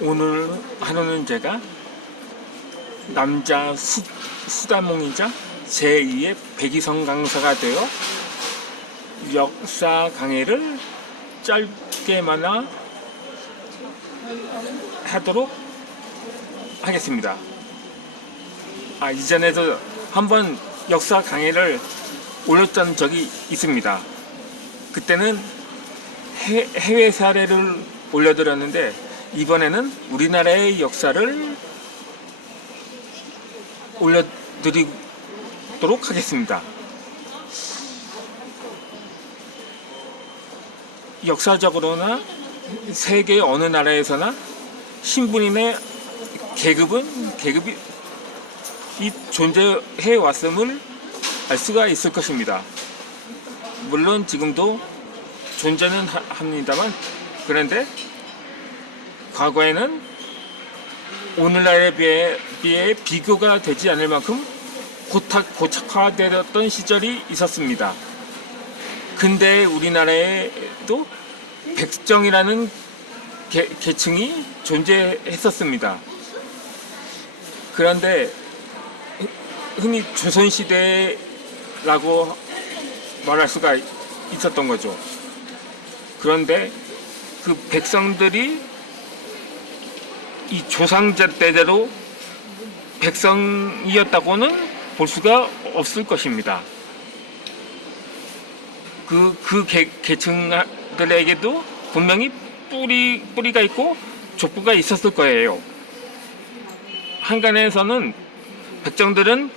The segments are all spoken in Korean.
오늘 하루는 제가 남자 수다몽이자 제2의 백이성 강사가 되어 역사 강의를 짧게마나 하도록 하겠습니다. 이전에도 한번 역사 강의를 올렸던 적이 있습니다. 그때는 해외 사례를 올려드렸는데 이번에는 우리나라의 역사를 올려드리도록 하겠습니다. 역사적으로나 세계 어느 나라에서나 신분인의 계급이 존재해 왔음을 알 수가 있을 것입니다. 물론 지금도 존재는 합니다만, 그런데 과거에는 오늘날에 비해 비교가 되지 않을 만큼 고착화되었던 시절이 있었습니다. 근데 우리나라에도 백정이라는 계층이 존재했었습니다. 그런데 흔히 조선시대라고 말할 수가 있었던 거죠. 그런데 그 백성들이 이 조상제대로 백성이었다고는 볼 수가 없을 것입니다. 그 계층들에게도 분명히 뿌리가 있고 족보가 있었을 거예요. 한간에서는 백정들은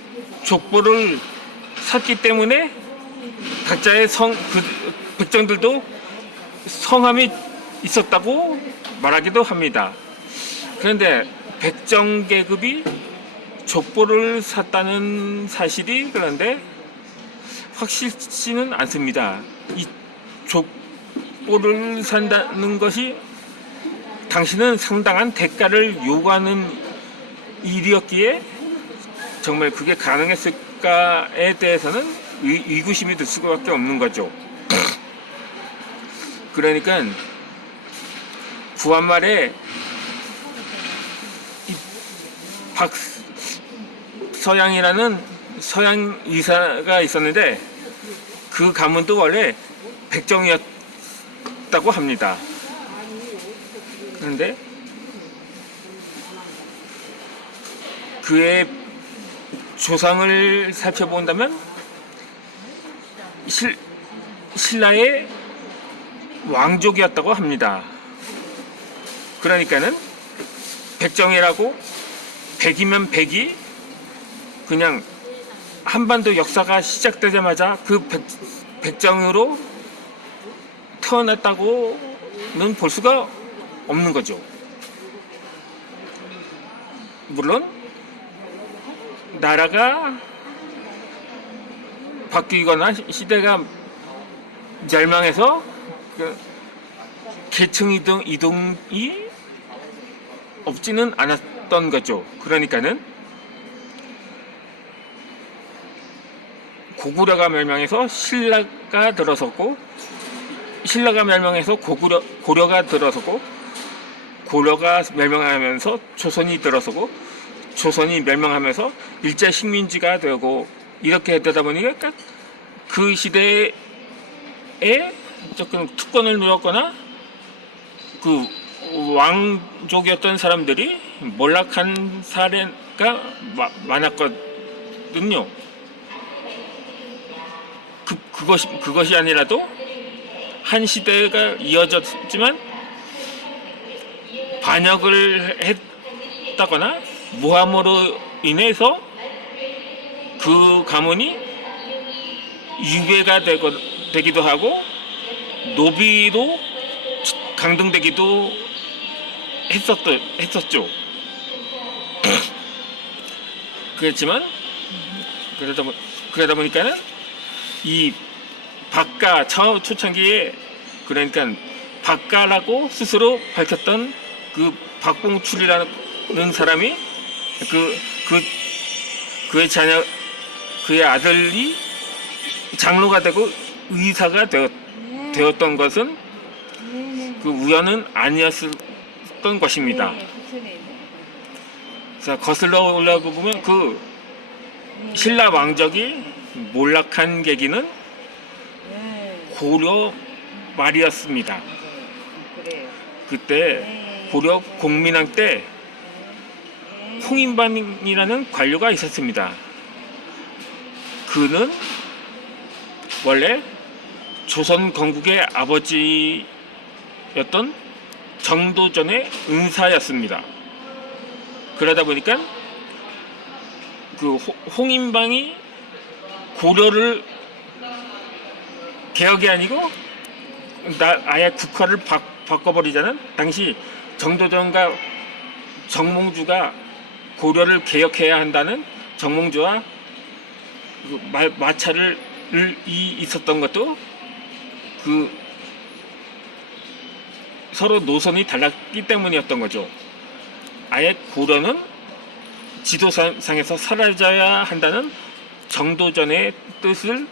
족보를 샀기 때문에 각자의 백정들도 성함이 있었다고 말하기도 합니다. 그런데 백정 계급이 족보를 샀다는 사실이 그런데 확실치는 않습니다. 이 족보를 산다는 것이 당신은 상당한 대가를 요구하는 일이었기에 정말 그게 가능했을까에 대해서는 의구심이 들 수밖에 없는 거죠. 그러니까 구한말에 박서양이라는 서양 의사가 있었는데 그 가문도 원래 백정이었다고 합니다. 그런데 그의 조상을 살펴본다면 신라의 왕족이었다고 합니다. 그러니까는 백정이라고 백이면 백이 그냥 한반도 역사가 시작되자마자 그 백정으로 태어났다고는 볼 수가 없는 거죠. 물론 나라가 바뀌거나 시대가 멸망해서 계층 이동이 없지는 않았던 거죠. 그러니까는 고구려가 멸망해서 신라가 들어섰고, 신라가 멸망해서 고려가 들어섰고, 고려가 멸망하면서 조선이 들어서고, 조선이 멸망하면서 일제 식민지가 되고, 이렇게 되다 보니까 그 시대에 조금 특권을 누렸거나 그 왕족이었던 사람들이 몰락한 사례가 많았거든요. 그것이 아니라도 한 시대가 이어졌지만 반역을 했다거나 모함으로 인해서 그 가문이 유괴가 되기도 하고 노비로 강등되기도 했었죠. 그렇지만 그러다 보니까는 이 박가 초창기에 그러니까 박가라고 스스로 밝혔던 그 박봉출이라는 사람이 그의 아들이 장로가 되고 의사가 되었던 것은 그 우연은 아니었을 있었던 것입니다. 네, 북촌에 있네. 자, 거슬러 올라가 보면 그 신라 왕족이 몰락한 계기는 네, 고려 말이었습니다. 그래요. 그때 네, 고려 공민왕 때 네. 홍인반이라는 관료가 있었습니다. 그는 원래 조선 건국의 아버지였던 정도전의 은사였습니다. 그러다 보니까 그 홍인방이 고려를 개혁이 아니고 아예 국화를 바꿔버리자는, 당시 정도전과 정몽주가 고려를 개혁해야 한다는 정몽주와 그 마찰을 있었던 것도 그 서로 노선이 달랐기 때문이었던 거죠. 아예 고려는 지도상에서 사라져야 한다는 정도전의 뜻을,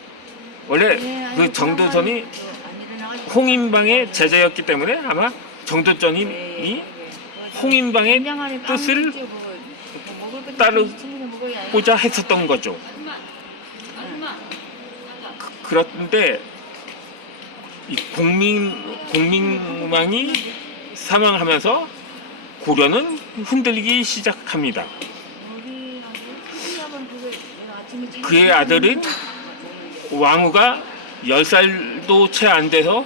원래 네, 그 정도전이 홍인방의 제자였기 때문에 아마 정도전이 홍인방의 뜻을 따르고자 했었던 거죠. 그런데 이 공민왕이 사망하면서 고려는 흔들리기 시작합니다. 그의 아들인 왕후가 10살도 채 안 돼서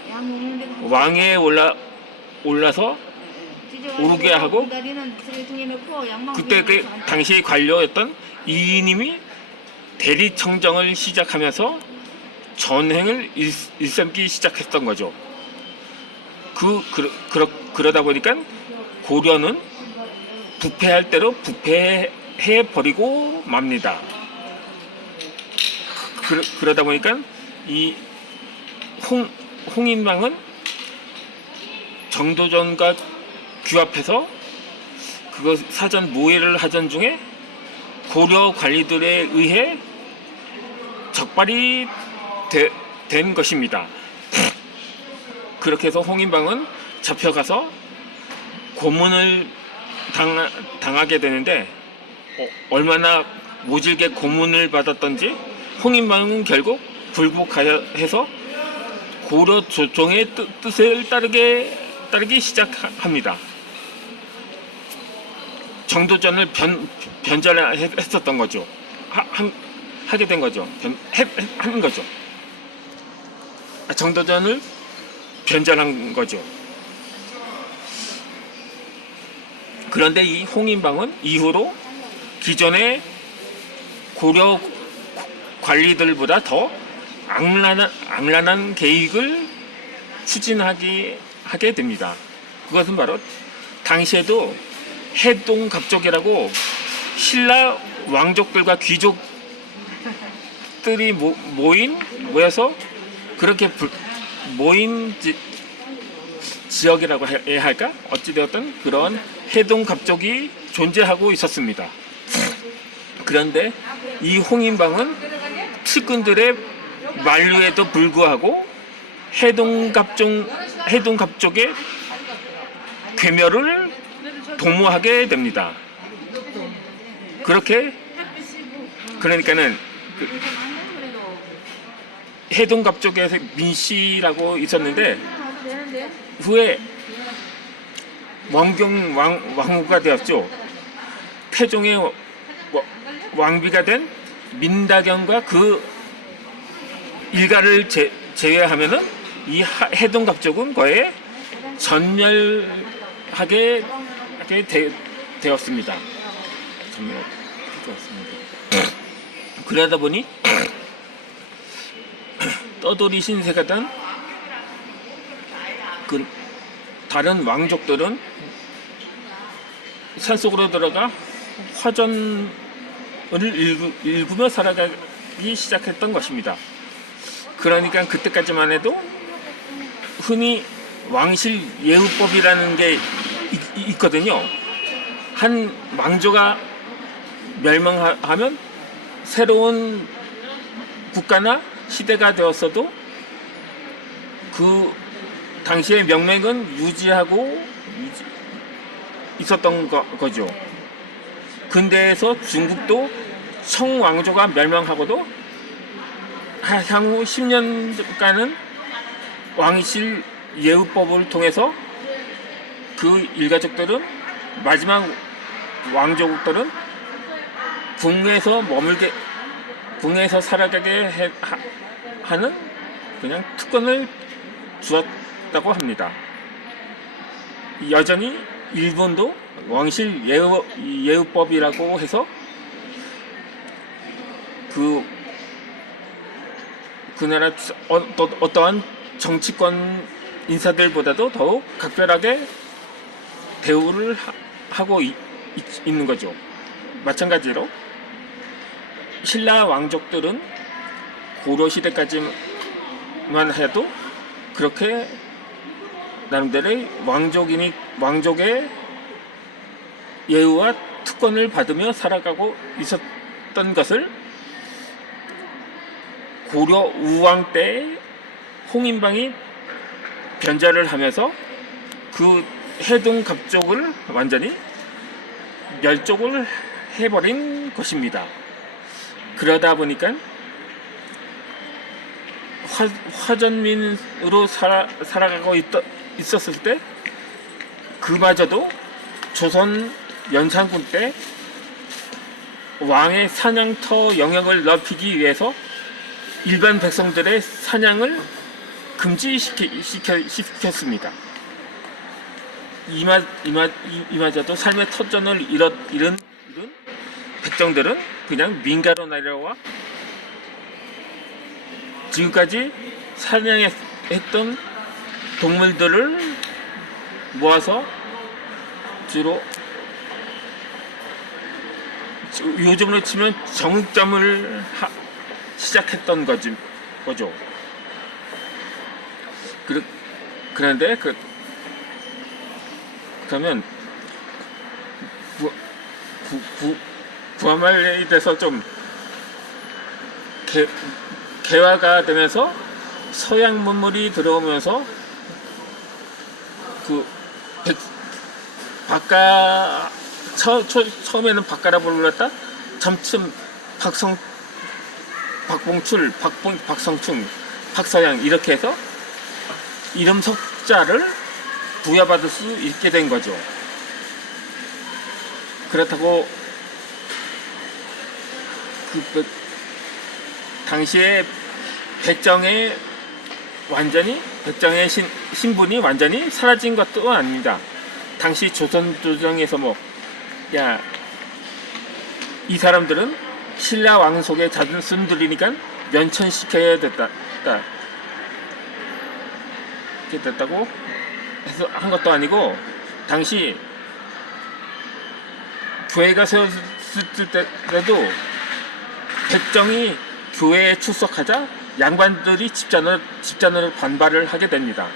왕위에 올라서 오르게 하고, 그때 그 당시 관료였던 이인임이 대리청정을 시작하면서 전횡을 일삼기 시작했던 거죠. 그러다 보니까 고려는 부패할 대로 부패해 버리고 맙니다. 그러다 보니까 이 홍인왕은 정도전과 규합해서 그거 사전 모해를 하던 중에 고려 관리들에 의해 적발이 된 것입니다. 그렇게 해서 홍인방은 잡혀가서 고문을 당하게 되는데, 얼마나 모질게 고문을 받았던지 홍인방은 결국 굴복해서 고려 조정의 뜻을 따르기 시작합니다. 정도전을 변절했었던 거죠. 하게 된 거죠. 하는 거죠. 정도전을 변절한 거죠. 그런데 이 홍인방은 이후로 기존의 고려 관리들보다 더 악랄한 계획을 추진하게 됩니다. 그것은 바로 당시에도 해동갑족이라고 신라 왕족들과 귀족들이 모여서 그렇게 모인 지역이라고 해야 할까? 어찌되었든 그런 해동갑족이 존재하고 있었습니다. 그런데 이 홍인방은 측근들의 만류에도 불구하고 해동갑족의 괴멸을 도모하게 됩니다. 그러니까는 해동갑족에서 민씨라고 있었는데 후에 왕후가 되었죠. 태종의 왕비가 된 민다경과 그 일가를 제외하면은 이 해동갑족은 거의 전멸하게 되었습니다. 그러다 보니 떠돌이 신세가 된 그 다른 왕족들은 산속으로 들어가 화전을 읽으며 살아가기 시작했던 것입니다. 그러니까 그때까지만 해도 흔히 왕실 예우법이라는 게 있거든요. 한 왕조가 멸망하면 새로운 국가나 시대가 되었어도 그 당시의 명맥은 유지하고 있었던 거죠. 네. 근대에서 중국도 청왕조가 멸망하고도 향후 10년간은 왕실 예우법을 통해서 그 일가족들은 마지막 왕족들은 궁에서 살아가게 하는 그냥 특권을 주었다고 합니다. 여전히 일본도 왕실 예우법이라고 해서 그 나라 어떠한 정치권 인사들보다도 더욱 각별하게 대우를 하고 있는 거죠. 마찬가지로 신라 왕족들은 고려 시대까지만 해도 그렇게 나름대로의 왕족의 예우와 특권을 받으며 살아가고 있었던 것을 고려 우왕 때 홍인방이 변절을 하면서 그 해동 갑족을 완전히 멸족을 해버린 것입니다. 그러다 보니까 화전민으로 살아가고 있었을 때 그마저도 조선 연산군 때 왕의 사냥터 영역을 넓히기 위해서 일반 백성들의 사냥을 금지시켰습니다. 이마저도 삶의 터전을 잃은 백성들은 그냥 민가로 내려와 지금까지 사냥했던 동물들을 모아서 주로 요즘으로 치면 정육점을 시작했던 거죠. 그런데 그러면 구한말에 대해서 좀 개화가 되면서 서양 문물이 들어오면서 처음에는 박가라 불렀다 점점 박봉출, 박성충, 박서양 이렇게 해서 이름 석자를 부여받을 수 있게 된 거죠. 그렇다고 당시에 백정의 신분이 완전히 사라진 것도 아닙니다. 당시 조선조정에서 이 사람들은 신라 왕속의 자손들이니까 면천시켜야 됐다고 해서 한 것도 아니고, 당시 교회가 세웠을 때도 백정이 교회에 출석하자 양반들이 집단으로 반발을 하게 됩니다.